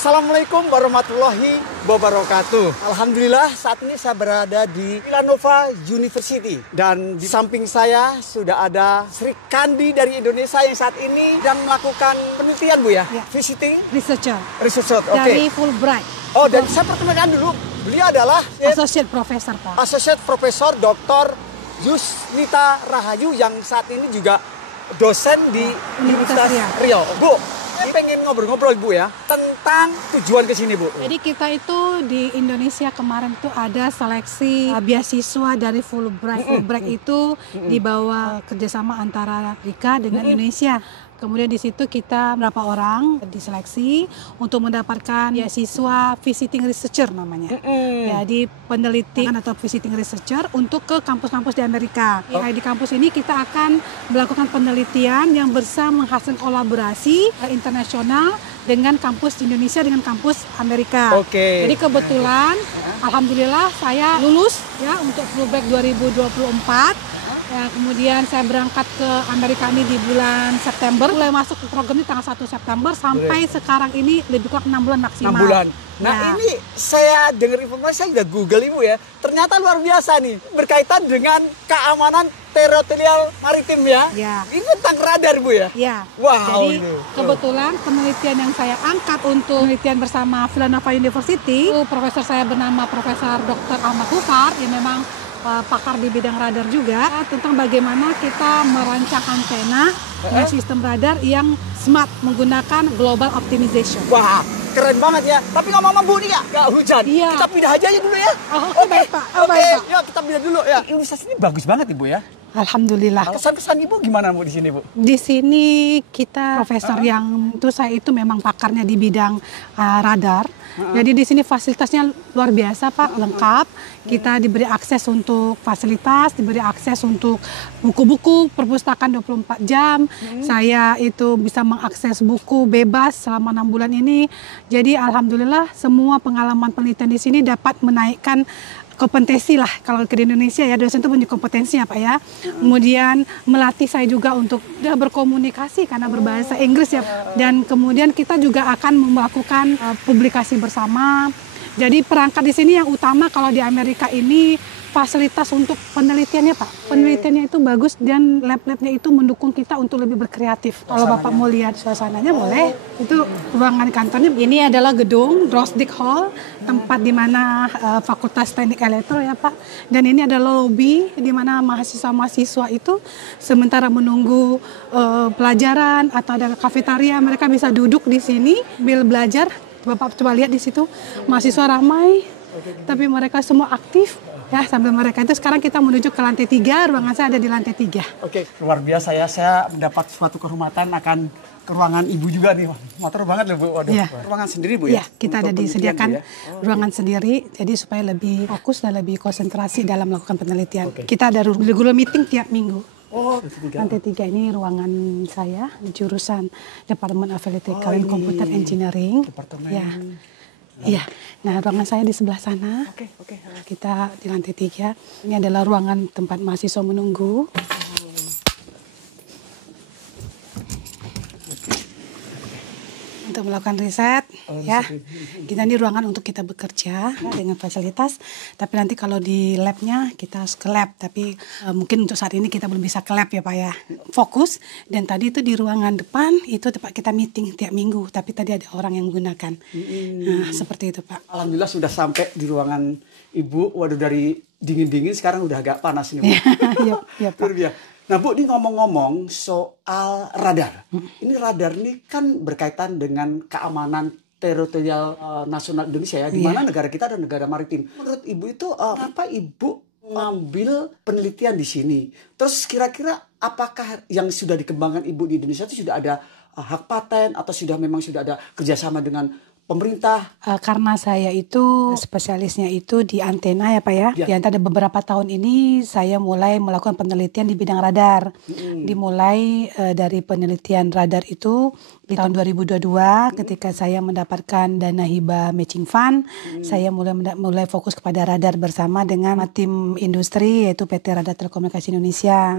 Assalamualaikum warahmatullahi wabarakatuh. Alhamdulillah saat ini saya berada di Villanova University. Dan di samping saya sudah ada Sri Kandi dari Indonesia yang saat ini sedang melakukan penelitian, Bu ya? Ya. Visiting Researcher. Researcher, oke. Dari Fulbright. Oh, dan saya perkenalkan dulu. Beliau adalah Associate Professor, Pak. Associate Professor Dr. Yusnita Rahayu yang saat ini juga dosen di Universitas Riau. Bu, saya pengen ngobrol-ngobrol Bu ya tentang tujuan ke sini Bu. Jadi kita itu di Indonesia kemarin tuh ada seleksi beasiswa dari Fulbright. Fulbright itu di bawah kerjasama antara Amerika dengan Indonesia. Kemudian di situ kita berapa orang diseleksi untuk mendapatkan beasiswa visiting researcher namanya. Jadi penelitian atau visiting researcher untuk ke kampus-kampus di Amerika. Di kampus ini kita akan melakukan penelitian yang bisa menghasilkan kolaborasi internasional dengan kampus Indonesia dengan kampus Amerika. Jadi kebetulan alhamdulillah saya lulus ya untuk Fulbright 2024. Ya, kemudian saya berangkat ke Amerika ini di bulan September. Mulai masuk ke program ini tanggal 1 September sampai sekarang ini lebih kurang 6 bulan maksimal. 6 bulan. Nah ini saya dengar informasi, saya udah Google Ibu ya. Ternyata luar biasa nih. Berkaitan dengan keamanan teritorial maritim ya. Ini tentang radar Bu ya? Ya. Wow. Jadi kebetulan penelitian yang saya angkat untuk penelitian bersama Villanova University, profesor saya bernama Profesor Dr. Ahmad Hufar, yang memang pakar di bidang radar juga, tentang bagaimana kita merancang antena dengan sistem radar yang smart menggunakan global optimization. Wah, keren banget ya. Tapi ngomong-ngomong Bu nih ya, nggak hujan. Iya. Kita pindah aja dulu ya. Oke, baik Pak. Oke, yuk kita pindah dulu ya. Universitas ini bagus banget Ibu ya. Alhamdulillah. Kesan-kesan Ibu gimana Bu di sini Bu? Di sini kita profesor yang itu saya itu memang pakarnya di bidang radar. Jadi di sini fasilitasnya luar biasa Pak, lengkap. Kita diberi akses untuk fasilitas, diberi akses untuk buku-buku, perpustakaan 24 jam. Saya itu bisa mengakses buku bebas selama 6 bulan ini. Jadi alhamdulillah semua pengalaman penelitian di sini dapat menaikkan kompetensi lah, kalau di Indonesia ya dosen itu punya kompetensi ya Pak ya. Kemudian melatih saya juga untuk berkomunikasi karena berbahasa Inggris ya. Dan kemudian kita juga akan melakukan publikasi bersama. Jadi perangkat di sini yang utama kalau di Amerika ini fasilitas untuk penelitiannya Pak. Penelitiannya itu bagus dan lab-labnya itu mendukung kita untuk lebih berkreatif. Kalau Bapak mau lihat suasananya boleh. Itu ruangan kantornya. Ini adalah gedung Drosdick Hall, tempat di mana Fakultas Teknik Elektro ya Pak. Dan ini adalah lobby di mana mahasiswa-mahasiswa itu sementara menunggu pelajaran atau ada kafetaria, mereka bisa duduk di sini sambil belajar. Bapak coba lihat di situ, mahasiswa ramai, tapi mereka semua aktif. Ya, sambil mereka itu sekarang kita menuju ke lantai 3, ruangan saya ada di lantai 3. Oke, luar biasa ya. Saya mendapat suatu kehormatan akan ke ruangan Ibu juga nih. Motor banget loh Bu. Waduh. Ya. Ruangan sendiri Bu ya? Ya, kita ada disediakan ruangan sendiri, jadi supaya lebih fokus dan lebih konsentrasi dalam melakukan penelitian. Kita ada regular meeting tiap minggu. Lantai 3 ini ruangan saya di jurusan Department of Electrical and Computer Engineering. Ya. Iya, nah ruangan saya di sebelah sana. Kita di lantai 3. Ini adalah ruangan tempat mahasiswa menunggu. Untuk melakukan riset, ya. Kita ini ruangan untuk kita bekerja dengan fasilitas. Tapi nanti kalau di labnya kita harus ke lab. Tapi mungkin untuk saat ini kita belum bisa ke lab ya Pak ya. Fokus. Dan tadi itu di ruangan depan itu tempat kita meeting tiap minggu. Tapi tadi ada orang yang menggunakan. Nah, seperti itu Pak. Alhamdulillah sudah sampai di ruangan Ibu. Waduh, dari dingin-dingin sekarang udah agak panas nih Bu. Iya Pak. Nah Bu, ini ngomong-ngomong soal radar. Ini radar ini kan berkaitan dengan keamanan teritorial nasional Indonesia ya. Di mana negara kita ada negara maritim. Menurut Ibu itu kenapa Ibu mengambil penelitian di sini? Terus kira-kira apakah yang sudah dikembangkan Ibu di Indonesia itu sudah ada hak paten atau memang sudah ada kerjasama dengan pemerintah? Karena saya itu spesialisnya itu di antena ya Pak ya. Di antara beberapa tahun ini saya mulai melakukan penelitian di bidang radar. Dimulai dari penelitian radar itu di tahun 2022 ketika saya mendapatkan dana hibah matching fund. Saya mulai fokus kepada radar bersama dengan tim industri yaitu PT Radar Telekomunikasi Indonesia.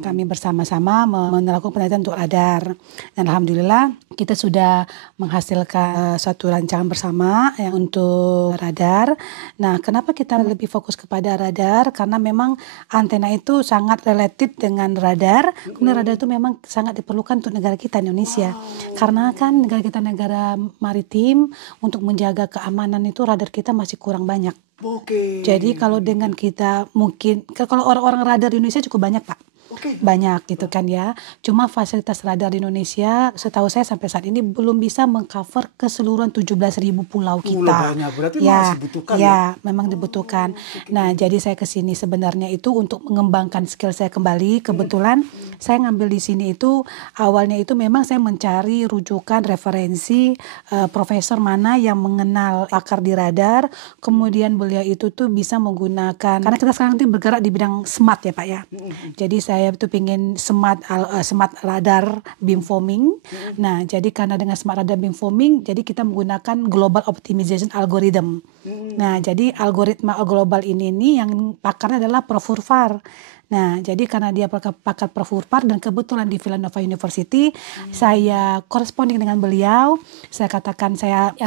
Kami bersama-sama melakukan penelitian untuk radar. Dan alhamdulillah kita sudah menghasilkan suatu satu rancangan bersama yang untuk radar. Nah, kenapa kita lebih fokus kepada radar? Karena memang antena itu sangat related dengan radar. Kemudian radar itu memang sangat diperlukan untuk negara kita Indonesia. Karena kan negara kita negara maritim, untuk menjaga keamanan itu radar kita masih kurang banyak. Oke. Jadi kalau dengan kita mungkin, kalau orang-orang radar di Indonesia cukup banyak Pak. Banyak gitu kan ya. Cuma fasilitas radar di Indonesia setahu saya sampai saat ini belum bisa mengcover keseluruhan 17.000 pulau kita. Banyak, berarti ya, masih dibutuhkan memang dibutuhkan. Nah, jadi saya ke sini sebenarnya itu untuk mengembangkan skill saya kembali. Kebetulan saya ngambil di sini itu awalnya itu memang saya mencari rujukan referensi profesor mana yang mengenal pakar di radar. Kemudian beliau itu tuh bisa menggunakan, karena kita sekarang tuh bergerak di bidang smart ya Pak ya. Jadi saya itu pingin smart radar beamforming. Nah, jadi karena dengan smart radar beamforming, jadi kita menggunakan global optimization algorithm. Nah, jadi algoritma global ini nih yang pakarnya adalah Prof Hurfar. Nah, jadi karena dia pakar Prof Hurfar dan kebetulan di Villanova University, saya corresponding dengan beliau. Saya katakan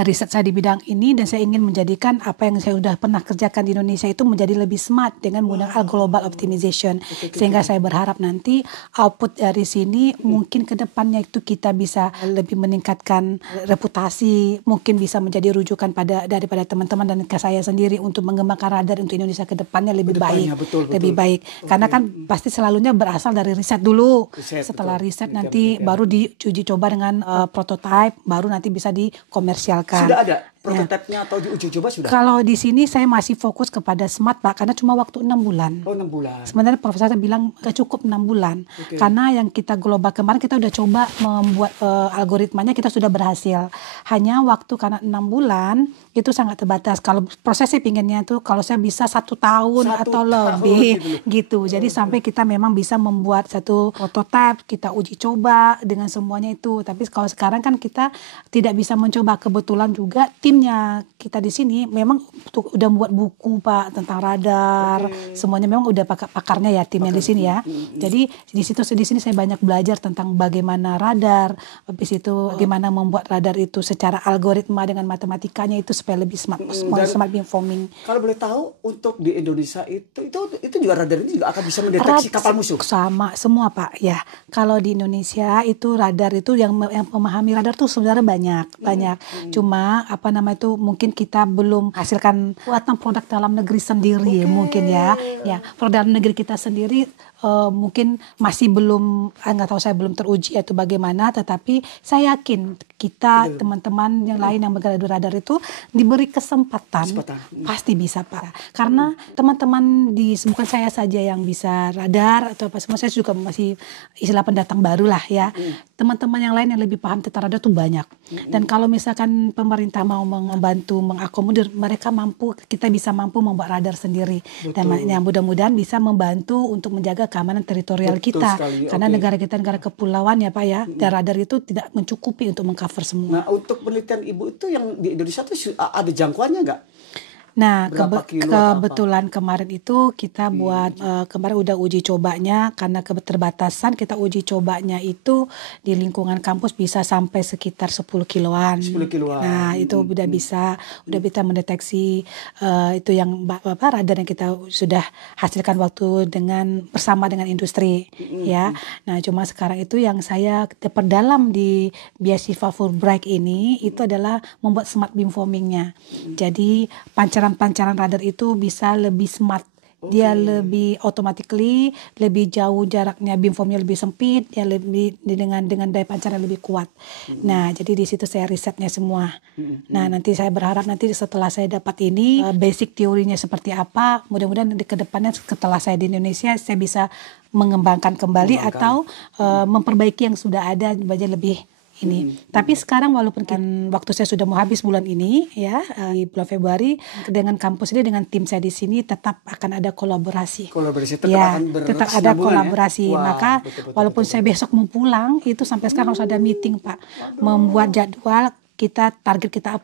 riset saya di bidang ini dan saya ingin menjadikan apa yang saya sudah pernah kerjakan di Indonesia itu menjadi lebih smart dengan menggunakan global optimization. Sehingga saya berharap nanti output dari sini mungkin ke depannya itu kita bisa lebih meningkatkan reputasi, mungkin bisa menjadi rujukan daripada teman-teman dan ke saya sendiri untuk mengembangkan radar untuk Indonesia ke depannya lebih baik. Lebih baik. Karena kan pasti selalunya berasal dari riset dulu. Setelah riset nanti baru diuji coba dengan prototype, baru nanti bisa dikomersialkan. Sudah ada prototipenya atau diuji coba sudah? Kalau di sini saya masih fokus kepada smart Pak, karena cuma waktu 6 bulan. 6 bulan. Sebenarnya profesor bilang gak cukup 6 bulan. Karena yang kita global kemarin kita udah coba membuat algoritmanya, kita sudah berhasil. Hanya waktu karena 6 bulan itu sangat terbatas. Kalau prosesnya pinginnya tuh kalau saya bisa 1 tahun atau lebih gitu. Jadi sampai kita memang bisa membuat satu prototipe, kita uji coba dengan semuanya itu. Tapi kalau sekarang kan kita tidak bisa mencoba. Kebetulan juga timnya kita di sini memang udah membuat buku Pak tentang radar. Semuanya memang udah pakarnya ya timnya di sini ya. Jadi di sini saya banyak belajar tentang bagaimana radar, habis itu bagaimana membuat radar itu secara algoritma dengan matematikanya itu supaya lebih smart beamforming. Kalau boleh tahu untuk di Indonesia itu juga radar ini juga akan bisa mendeteksi kapal musuh. Sama semua Pak ya. Kalau di Indonesia itu radar itu yang memahami radar tuh sebenarnya banyak. Cuma itu mungkin kita belum hasilkan buatan produk dalam negeri sendiri mungkin ya. Produk dalam negeri kita sendiri mungkin masih belum, nggak tahu, saya belum teruji atau bagaimana, tetapi saya yakin kita teman-teman yang lain yang bergerak di radar itu diberi kesempatan. Pasti bisa Pak. Karena teman-teman bukan saya saja yang bisa radar atau apa semua, saya juga masih istilah pendatang baru lah ya. Teman-teman yang lain yang lebih paham tentang radar tuh banyak. Dan kalau misalkan pemerintah mau membantu mengakomodir, kita bisa mampu membuat radar sendiri. Dan yang mudah-mudahan bisa membantu untuk menjaga keamanan teritorial kita. Karena negara kita negara kepulauan ya Pak ya. Dan radar itu tidak mencukupi untuk mengcover semua. Nah, untuk penelitian Ibu itu yang di Indonesia tuh ada jangkauannya nggak? Nah, kebetulan kemarin itu kita buat, kemarin udah uji cobanya, karena keterbatasan kita uji cobanya itu di lingkungan kampus bisa sampai sekitar 10 kiloan. 10 kiloan. Nah, itu udah bisa mendeteksi itu yang radar yang kita sudah hasilkan waktu bersama dengan industri ya. Nah, cuma sekarang itu yang saya perdalam di beasiswa Fulbright ini itu adalah membuat smart beamformingnya. Jadi pancaran radar itu bisa lebih smart. Dia lebih automatically, lebih jauh jaraknya, beamformnya lebih sempit, dia lebih dengan daya pancar yang lebih kuat. Nah, jadi di situ saya risetnya semua. Nah, nanti saya berharap nanti setelah saya dapat ini, basic teorinya seperti apa, mudah-mudahan ke depannya setelah saya di Indonesia, saya bisa mengembangkan kembali atau memperbaiki yang sudah ada menjadi lebih ini. Tapi sekarang walaupun waktu saya sudah mau habis bulan ini ya, di bulan Februari, dengan kampus ini, dengan tim saya di sini tetap akan ada kolaborasi. Tetap ada kolaborasi. Ya? Maka walaupun saya besok mau pulang, itu sampai sekarang harus ada meeting Pak, membuat jadwal target kita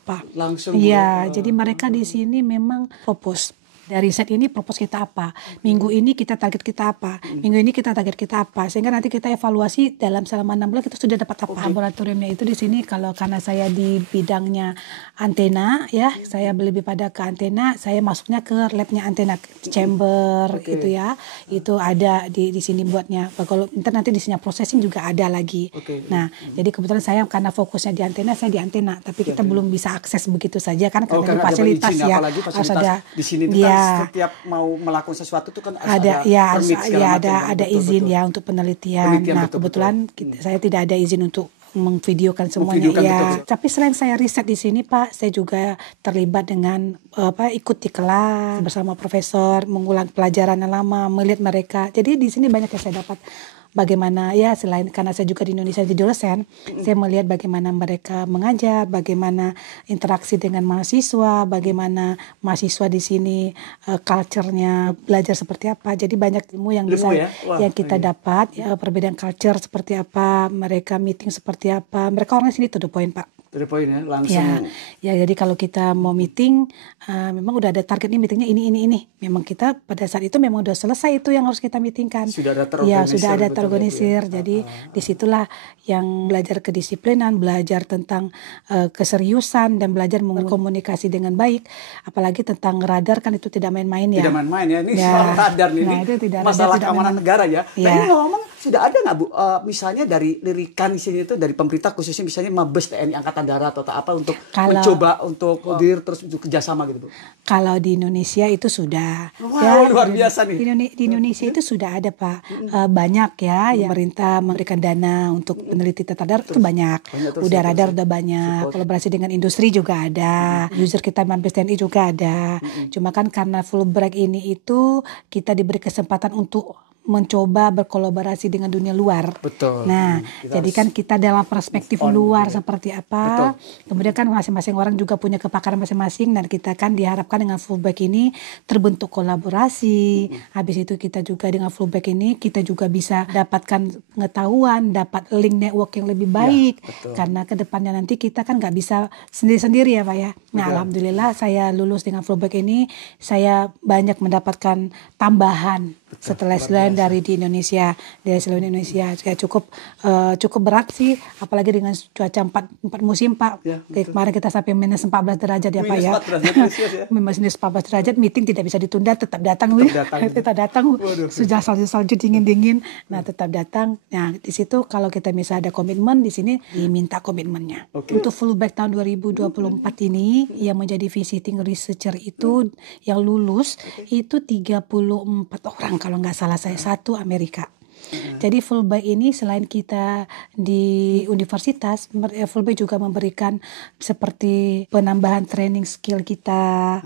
apa. Langsung. Iya, jadi mereka di sini memang fokus. Dari riset ini propose kita apa, minggu ini kita target kita apa, minggu ini kita target kita apa, sehingga nanti kita evaluasi dalam selama 6 bulan kita sudah dapat apa. Laboratoriumnya itu di sini kalau karena saya di bidangnya antena ya, saya lebih pada ke antena, saya masuknya ke labnya antena chamber gitu ya, itu ada di sini buatnya. Kalau nanti di sini processing juga ada lagi. Nah, jadi kebetulan saya karena fokusnya di antena, saya di antena, tapi kita belum bisa akses begitu saja kan karena fasilitas izin, ya, apalagi harus ada di sini kan setiap mau melakukan sesuatu itu kan ada ada izin betul. ya untuk penelitian. Nah, kebetulan saya tidak ada izin untuk memvideokan semuanya ya. Betul. Tapi selain saya riset di sini Pak, saya juga terlibat dengan ikut di kelas bersama profesor, mengulang pelajaran yang lama, melihat mereka. Jadi di sini banyak yang saya dapat. Bagaimana ya, selain karena saya juga di Indonesia jadi dosen, saya melihat bagaimana mereka mengajar, bagaimana interaksi dengan mahasiswa, bagaimana mahasiswa di sini culture-nya belajar seperti apa. Jadi banyak ilmu yang bisa yang kita dapat, ya, perbedaan culture seperti apa, mereka meeting seperti apa. Mereka orang sini to the point Pak. To the point ya, langsung. Ya jadi kalau kita mau meeting, memang udah ada target nih meetingnya ini. Memang kita pada saat itu memang udah selesai itu yang harus kita meetingkan. Sudah ada terorganisir. Jadi disitulah yang belajar kedisiplinan, belajar tentang keseriusan dan belajar berkomunikasi dengan baik. Apalagi tentang radar kan itu tidak main-main ya. Tidak main-main ya. Ini soal radar nih. Nah, itu tidak masalah keamanan negara ya. Ya. Nah ini ngomong sudah ada nggak Bu? Misalnya dari lirikan di sini itu dari pemerintah khususnya misalnya Mabes TNI Angkatan Darat atau apa untuk mencoba untuk terus untuk kerjasama gitu Bu? Kalau di Indonesia itu sudah. Wow, luar biasa nih. Di Indonesia itu sudah ada Pak. Banyak ya yang pemerintah memberikan dana untuk peneliti tata darat itu banyak. Udah radar udah banyak. Kolaborasi dengan industri juga ada. User kita Mabes TNI juga ada. Cuma kan karena Fulbright ini itu kita diberi kesempatan untuk mencoba berkolaborasi dengan dunia luar. Betul. Nah, jadi kan kita dalam perspektif luar seperti apa. Kemudian kan masing-masing orang juga punya kepakaran masing-masing dan kita kan diharapkan dengan Fulbright ini terbentuk kolaborasi. Habis itu kita juga dengan Fulbright ini kita juga bisa dapatkan pengetahuan, dapat link network yang lebih baik. Karena kedepannya nanti kita kan nggak bisa sendiri-sendiri ya Pak ya. Nah, alhamdulillah saya lulus dengan Fulbright ini, saya banyak mendapatkan tambahan setelah selain dari di Indonesia, dari seluruh Indonesia. Ya, cukup berat sih, apalagi dengan cuaca 4 musim Pak. Ya, kemarin kita sampai minus 14 derajat ya Pak ya. Minus 14 derajat, meeting tidak bisa ditunda, tetap datang. Tetap datang. Sudah salju dingin-dingin, nah tetap datang. Nah di situ kalau kita misalnya ada komitmen di sini diminta komitmennya. Untuk Fulbright tahun 2024 ini yang menjadi visiting researcher itu yang lulus itu 34 orang kalau nggak salah saya, 1 Amerika. Jadi Fulbright ini selain kita di universitas, Fulbright juga memberikan seperti penambahan training skill kita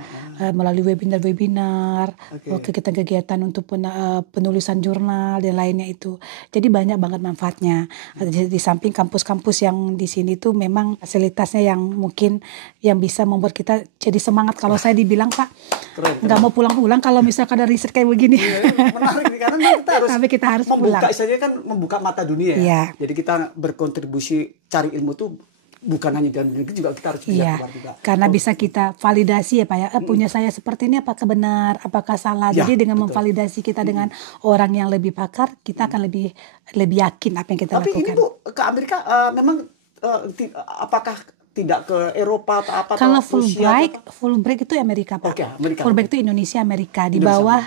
melalui webinar, kegiatan-kegiatan untuk penulisan jurnal dan lainnya itu. Jadi banyak banget manfaatnya. Di samping kampus-kampus yang di sini tuh memang fasilitasnya yang mungkin yang bisa membuat kita jadi semangat. Kalau saya dibilang Pak, nggak mau pulang-pulang kalau misalkan ada riset kayak begini. Menarik karena kita harus membuka saja kan, membuka mata dunia ya. Jadi kita berkontribusi cari ilmu tuh bukan hanya dalam negeri, juga kita harus bisa keluar juga. Karena bisa kita validasi ya Pak ya. Punya saya seperti ini apakah benar, apakah salah. Jadi dengan memvalidasi kita dengan orang yang lebih pakar, kita akan lebih yakin apa yang kita lakukan. Tapi ini Bu, ke Amerika memang apakah tidak ke Eropa atau apa? Kalau Fulbright itu Amerika Pak. Fulbright itu Amerika di bawah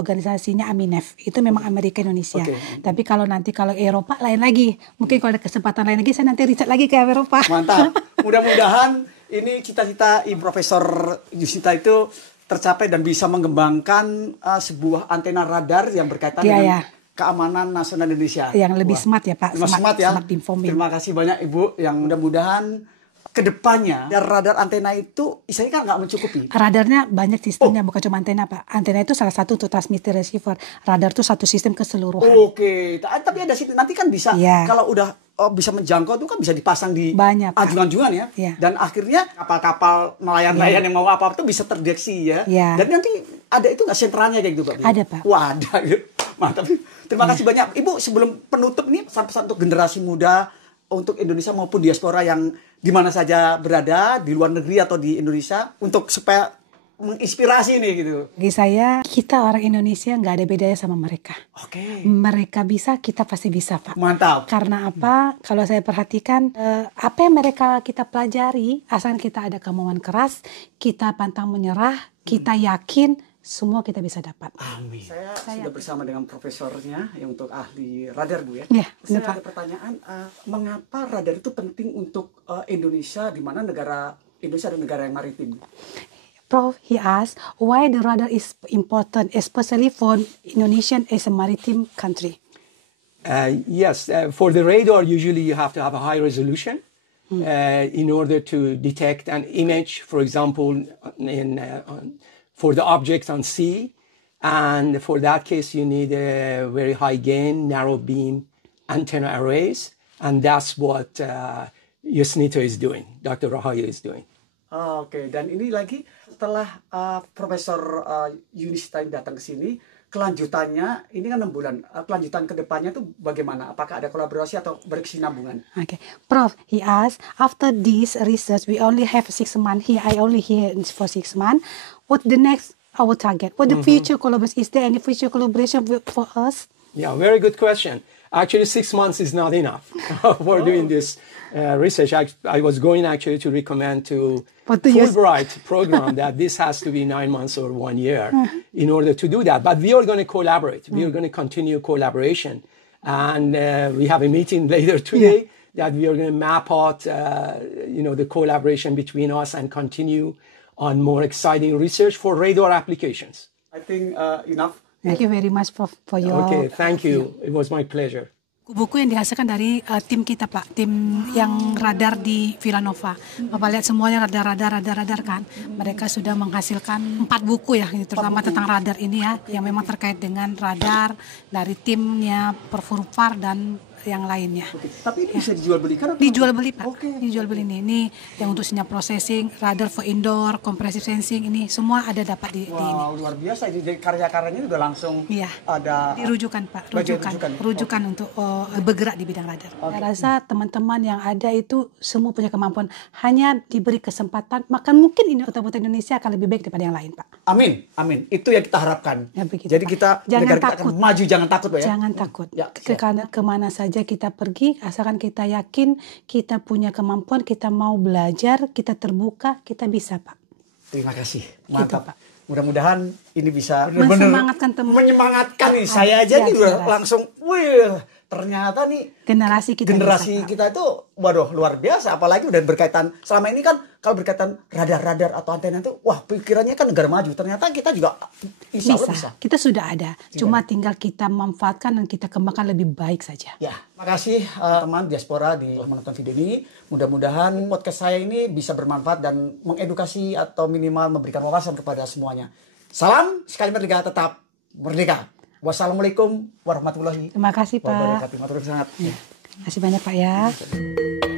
organisasinya Aminef. Itu memang Amerika Indonesia. Tapi kalau Eropa lain lagi. Mungkin kalau ada kesempatan lain lagi saya nanti riset lagi ke Eropa. Mantap. Mudah-mudahan ini cita-cita Ibu Profesor Yusita itu tercapai dan bisa mengembangkan sebuah antena radar yang berkaitan dengan keamanan nasional Indonesia. Yang lebih smart ya Pak. Smart ya. Terima kasih banyak Ibu, yang mudah-mudahan kedepannya radar antena itu istilahnya kan nggak mencukupi. Radarnya banyak sistemnya, bukan cuma antena Pak. Antena itu salah satu untuk transmitter receiver. Radar itu satu sistem keseluruhan. Tapi ada nanti kan bisa kalau udah bisa menjangkau itu kan bisa dipasang di anjungan-anjungan ya. Dan akhirnya kapal-kapal nelayan-nelayan yang mau apa itu bisa terdeteksi ya. Dan nanti ada itu nggak sentralnya kayak gitu Pak? Ada Pak. Wah ada. Mantap. Terima kasih banyak Ibu. Sebelum penutup nih, pesan-pesan untuk generasi muda untuk Indonesia maupun diaspora yang di mana saja berada, di luar negeri atau di Indonesia, untuk supaya menginspirasi nih gitu. Bagi saya, kita orang Indonesia nggak ada bedanya sama mereka. Oke. Mereka bisa, kita pasti bisa, Pak. Mantap. Karena apa? Kalau saya perhatikan, apa yang kita pelajari, asal kita ada kemauan keras, kita pantang menyerah, kita yakin, semua kita bisa dapat. Amin. Saya sudah bersama dengan profesornya yang untuk ahli radar, Bu ya. Ya, Saya benar, Pak. ada pertanyaan, mengapa radar itu penting untuk Indonesia, di mana Indonesia adalah negara yang maritim? Prof, he asked why the radar is important, especially for Indonesia as a maritime country. Yes, for the radar, usually you have to have a high resolution in order to detect an image, for example, for the objects on sea. And for that case, you need a very high gain, narrow beam antenna arrays. And that's what Yosnito is doing, Dr. Rahayu is doing. Oke, dan ini lagi setelah Profesor Yunista datang ke sini, kelanjutannya ini kan 6 bulan. Kelanjutan ke depannya itu bagaimana? Apakah ada kolaborasi atau berkesinambungan? Okay, Prof, he asked, after this research, we only have 6 months here. I only here for 6 months. What the next our target? What the future collaboration? Is there any future collaboration for us? Yeah, very good question. Actually, 6 months is not enough for doing this research. I was going actually to recommend to Fulbright program that this has to be 9 months or 1 year in order to do that. But we are going to collaborate. We are going to continue collaboration. And we have a meeting later today that we are going to map out, the collaboration between us and continue on more exciting research for radar applications. I think enough. Thank you very much for your... Okay, thank you. It was my pleasure. Buku yang dihasilkan dari tim kita, Pak, tim yang radar di Villanova. Bapak lihat semuanya radar kan. Mereka sudah menghasilkan 4 buku ya, terutama tentang radar ini ya, yang memang terkait dengan radar dari timnya Perfurupar dan yang lainnya. Oke. Tapi ini bisa dijual belikan? Dijual beli, Pak. Oke. Dijual beli ini yang untuk sinyal processing, radar for indoor, comprehensive sensing, ini semua ada dapat di ini. Wow, luar biasa. Jadi karya-karyanya udah langsung ada dirujukan, Pak. Rujukan untuk bergerak di bidang radar. Saya rasa teman-teman yang ada itu semua punya kemampuan. Hanya diberi kesempatan, maka mungkin ini kota-kota Indonesia akan lebih baik daripada yang lain, Pak. Amin, amin. Itu yang kita harapkan. Ya, begitu, jadi Pak. kita negara kita akan maju, jangan takut, Pak ya. Jangan takut. Ya, Kemana saja kita pergi, asalkan kita yakin kita punya kemampuan, kita mau belajar, kita terbuka, kita bisa, Pak. Terima kasih, mantap. Pak. Mudah-mudahan ini bisa menyemangatkan teman. Menyemangatkan nih. Saya aja nih udah langsung, wih, ternyata nih generasi kita itu, waduh, luar biasa. Apalagi udah berkaitan, selama ini kan kalau berkaitan radar-radar atau antena itu, wah, pikirannya kan negara maju. Ternyata kita juga insya Allah bisa. Kita sudah ada, cuma tinggal kita manfaatkan dan kita kembangkan lebih baik saja. Ya, makasih teman diaspora di menonton video ini. Mudah-mudahan podcast saya ini bisa bermanfaat dan mengedukasi atau minimal memberikan wawasan kepada semuanya. Salam, sekali merdeka tetap merdeka. Wassalamualaikum warahmatullahi Terima kasih, Pak. wabarakatuh. Terima kasih banyak, Pak ya.